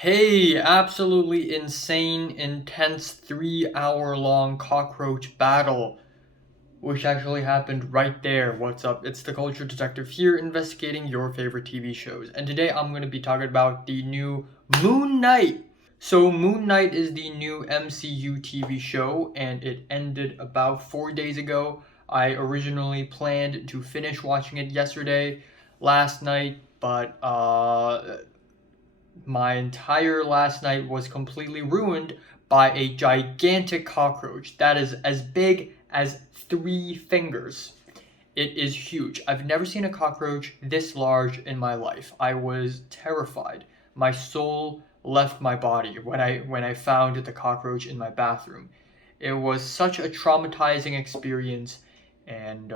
Hey, absolutely insane, intense 3 hour long cockroach battle, which actually happened right there. What's up? It's the Culture Detective here investigating your favorite TV shows. And today I'm going to be talking about the new Moon Knight. So, Moon Knight is the new MCU TV show, and it ended about 4 days ago. I originally planned to finish watching it yesterday, last night, but my entire last night was completely ruined by a gigantic cockroach that is as big as 3 fingers. It is huge. I've never seen a cockroach this large in my life. I was terrified. My soul left my body when I found the cockroach in my bathroom. It was such a traumatizing experience, and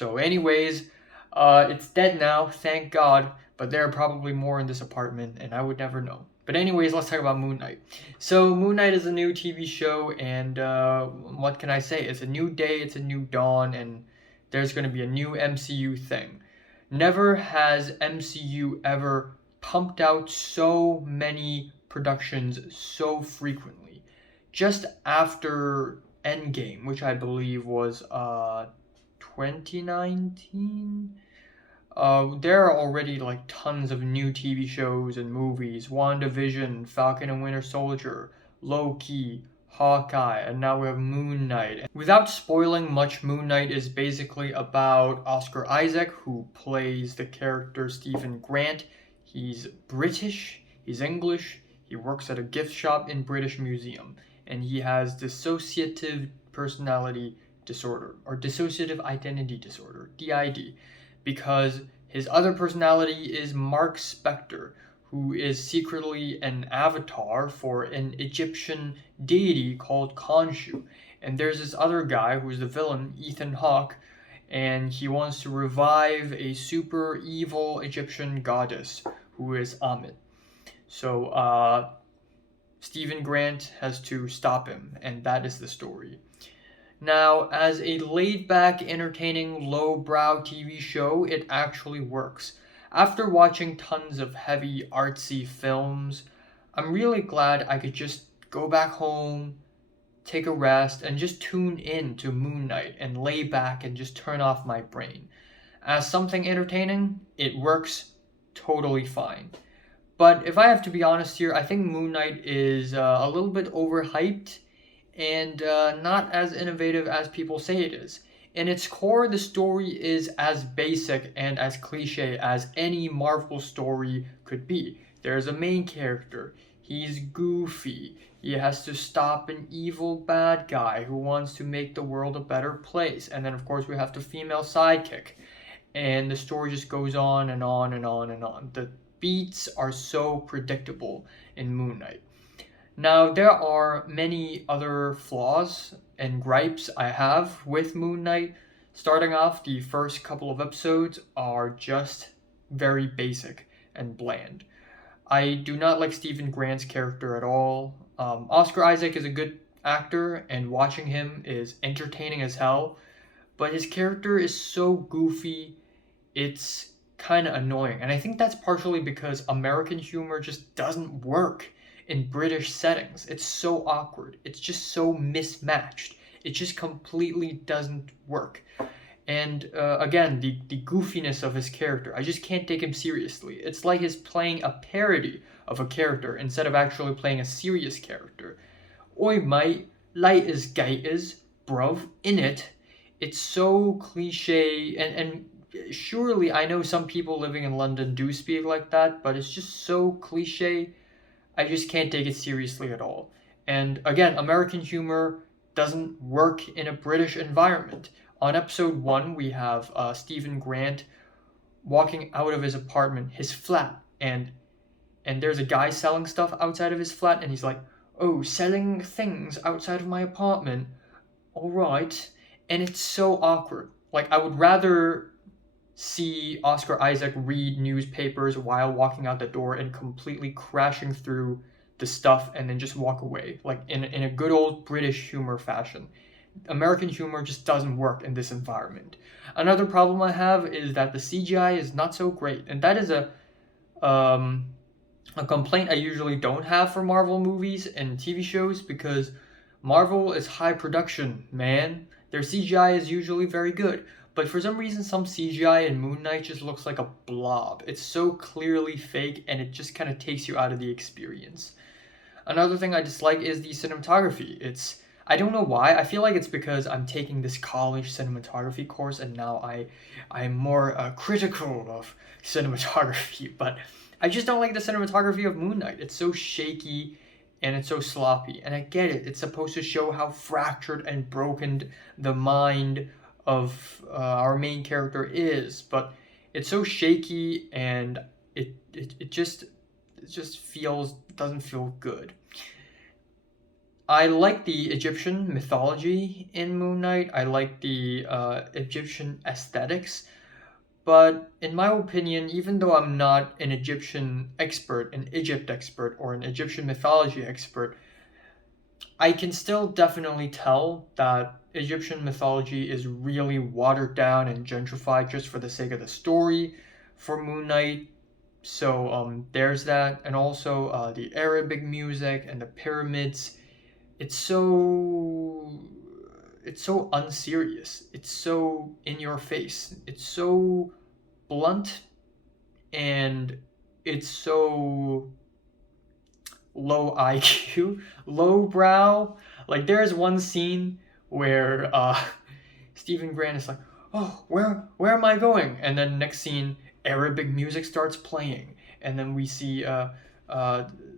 anyways, it's dead now, thank God, but there are probably more in this apartment, and I would never know. But anyways, let's talk about Moon Knight. So Moon Knight is a new TV show, and what can I say? It's a new day, it's a new dawn, and there's going to be a new MCU thing. Never has MCU ever pumped out so many productions so frequently. Just after Endgame, which I believe was 2019. There are already like tons of new TV shows and movies: WandaVision, Falcon and Winter Soldier, Loki, Hawkeye, and now we have Moon Knight. Without spoiling much, Moon Knight is basically about Oscar Isaac, who plays the character Stephen Grant. He's British, he's English, he works at a gift shop in British Museum, and he has dissociative personality disorder or dissociative identity disorder, DID, because his other personality is Mark Spector, who is secretly an avatar for an Egyptian deity called Khonshu. And there's this other guy who's the villain, Ethan Hawke, and he wants to revive a super evil Egyptian goddess who is Amit. So, Stephen Grant has to stop him, and that is the story. Now, as a laid back, entertaining, low-brow TV show, it actually works. After watching tons of heavy, artsy films, I'm really glad I could just go back home, take a rest, and just tune in to Moon Knight and lay back and just turn off my brain. As something entertaining, it works totally fine. But if I have to be honest here, I think Moon Knight is a little bit overhyped and not as innovative as people say it is. In its core, the story is as basic and as cliche as any Marvel story could be. There's a main character. He's goofy. He has to stop an evil bad guy who wants to make the world a better place. And then, of course, we have the female sidekick. And the story just goes on and on and on and on. The beats are so predictable in Moon Knight. Now, there are many other flaws and gripes I have with Moon Knight. Starting off, the first couple of episodes are just very basic and bland. I do not like Stephen Grant's character at all. Oscar Isaac is a good actor, and watching him is entertaining as hell, but his character is so goofy, it's kind of annoying. And I think that's partially because American humor just doesn't work in British settings. It's so awkward. It's just so mismatched. It just completely doesn't work. And again, the goofiness of his character, I just can't take him seriously. It's like he's playing a parody of a character instead of actually playing a serious character. Oi mate, late as gators, bruv, in it. It's so cliche, and surely I know some people living in London do speak like that, but it's just so cliche. I just can't take it seriously at all. And again, American humor doesn't work in a British environment. On episode 1, we have Stephen Grant walking out of his apartment, his flat, and there's a guy selling stuff outside of his flat, and he's like, "Oh, selling things outside of my apartment? All right." And it's so awkward. Like, I would rather see Oscar Isaac read newspapers while walking out the door and completely crashing through the stuff and then just walk away, like in a good old British humor fashion. American humor just doesn't work in this environment. Another problem I have is that the CGI is not so great, and that is a um, a complaint I usually don't have for Marvel movies and TV shows, because Marvel is high production, man. Their CGI is usually very good. But for some reason, some CGI in Moon Knight just looks like a blob. It's so clearly fake, and it just kind of takes you out of the experience. Another thing I dislike is the cinematography. I don't know why. I feel like it's because I'm taking this college cinematography course, and now I'm more critical of cinematography. But I just don't like the cinematography of Moon Knight. It's so shaky and it's so sloppy. And I get it. It's supposed to show how fractured and broken the mind of our main character is, but it's so shaky, and it just feels doesn't feel good. I like the Egyptian mythology in Moon Knight. I like the Egyptian aesthetics. But in my opinion, even though I'm not an Egyptian expert, an Egypt expert, or an Egyptian mythology expert, I can still definitely tell that Egyptian mythology is really watered down and gentrified just for the sake of the story for Moon Knight. So there's that, and also the Arabic music and the pyramids. It's so it's so unserious. It's so in your face. It's so blunt, and it's so low IQ, low brow. Like there's one scene where Stephen Grant is like, "Oh, where am I going?" And then next scene, Arabic music starts playing, and then we see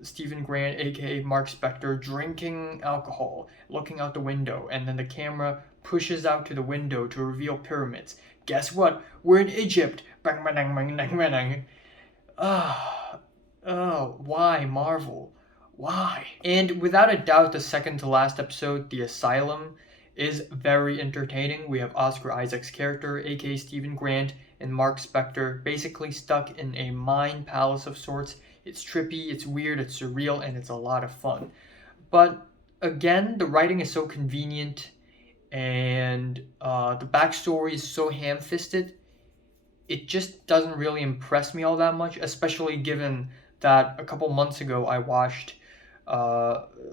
Stephen Grant, aka Mark Spector, drinking alcohol, looking out the window, and then the camera pushes out to the window to reveal pyramids. Guess what? We're in Egypt. Bang bang bang bang bang. Ah, oh, why Marvel? Why? And without a doubt, the second to last episode, The Asylum, is very entertaining. We have Oscar Isaac's character, aka Stephen Grant, and Mark Spector, basically stuck in a mind palace of sorts. It's trippy, it's weird, it's surreal, and it's a lot of fun. But again, the writing is so convenient, and the backstory is so ham-fisted. It just doesn't really impress me all that much, especially given that a couple months ago I watched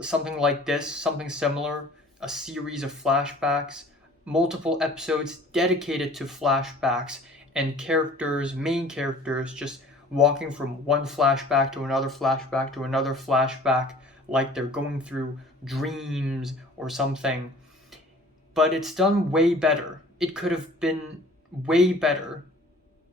something like this, something similar, a series of flashbacks, multiple episodes dedicated to flashbacks, and characters, main characters, just walking from one flashback to another flashback to another flashback, like they're going through dreams or something. But it's done way better. It could have been way better.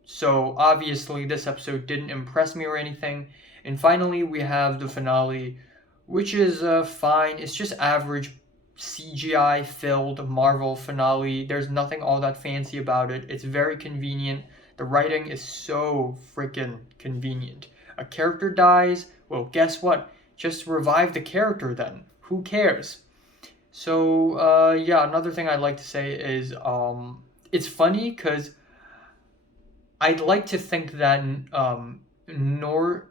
So obviously this episode didn't impress me or anything. And finally we have the finale, which is fine. It's just average CGI filled Marvel finale. There's nothing all that fancy about it. It's very convenient. The writing is so freaking convenient. A character dies, well, guess what? Just revive the character then. Who cares? So yeah, another thing I'd like to say is it's funny because I'd like to think that Norse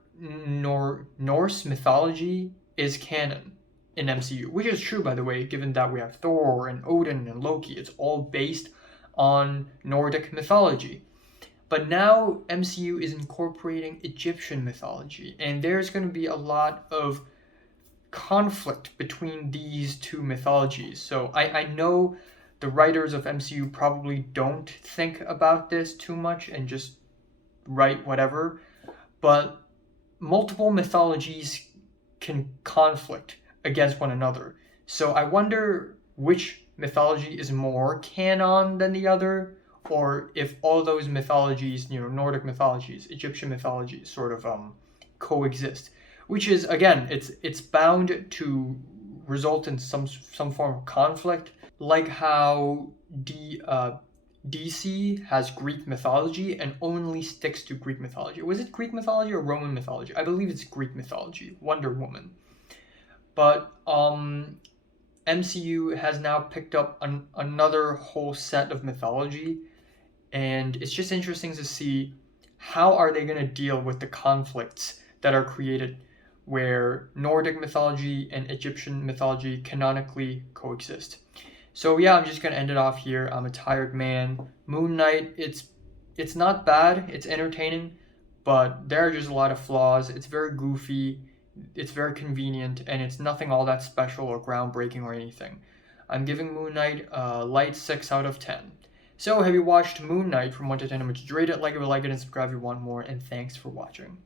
mythology is canon in MCU, which is true, by the way, given that we have Thor and Odin and Loki. It's all based on Nordic mythology. But now MCU is incorporating Egyptian mythology, and there's going to be a lot of conflict between these two mythologies. So I know the writers of MCU probably don't think about this too much and just write whatever, but multiple mythologies can conflict against one another. So I wonder which mythology is more canon than the other, or if all those mythologies, Nordic mythologies, Egyptian mythologies, sort of coexist. Which is, again, it's bound to result in some form of conflict, like how DC has Greek mythology and only sticks to Greek mythology. Was it Greek mythology or Roman mythology? I believe it's Greek mythology, Wonder Woman. But MCU has now picked up another whole set of mythology, and it's just interesting to see how are they going to deal with the conflicts that are created where Nordic mythology and Egyptian mythology canonically coexist. So yeah, I'm just gonna end it off here. I'm a tired man. Moon Knight, it's not bad, it's entertaining, but there are just a lot of flaws. It's very goofy, it's very convenient, and it's nothing all that special or groundbreaking or anything. I'm giving Moon Knight a light 6 out of 10. So, have you watched Moon Knight from 1 to 10? How much you rate it? Like it, and subscribe if you want more, and thanks for watching.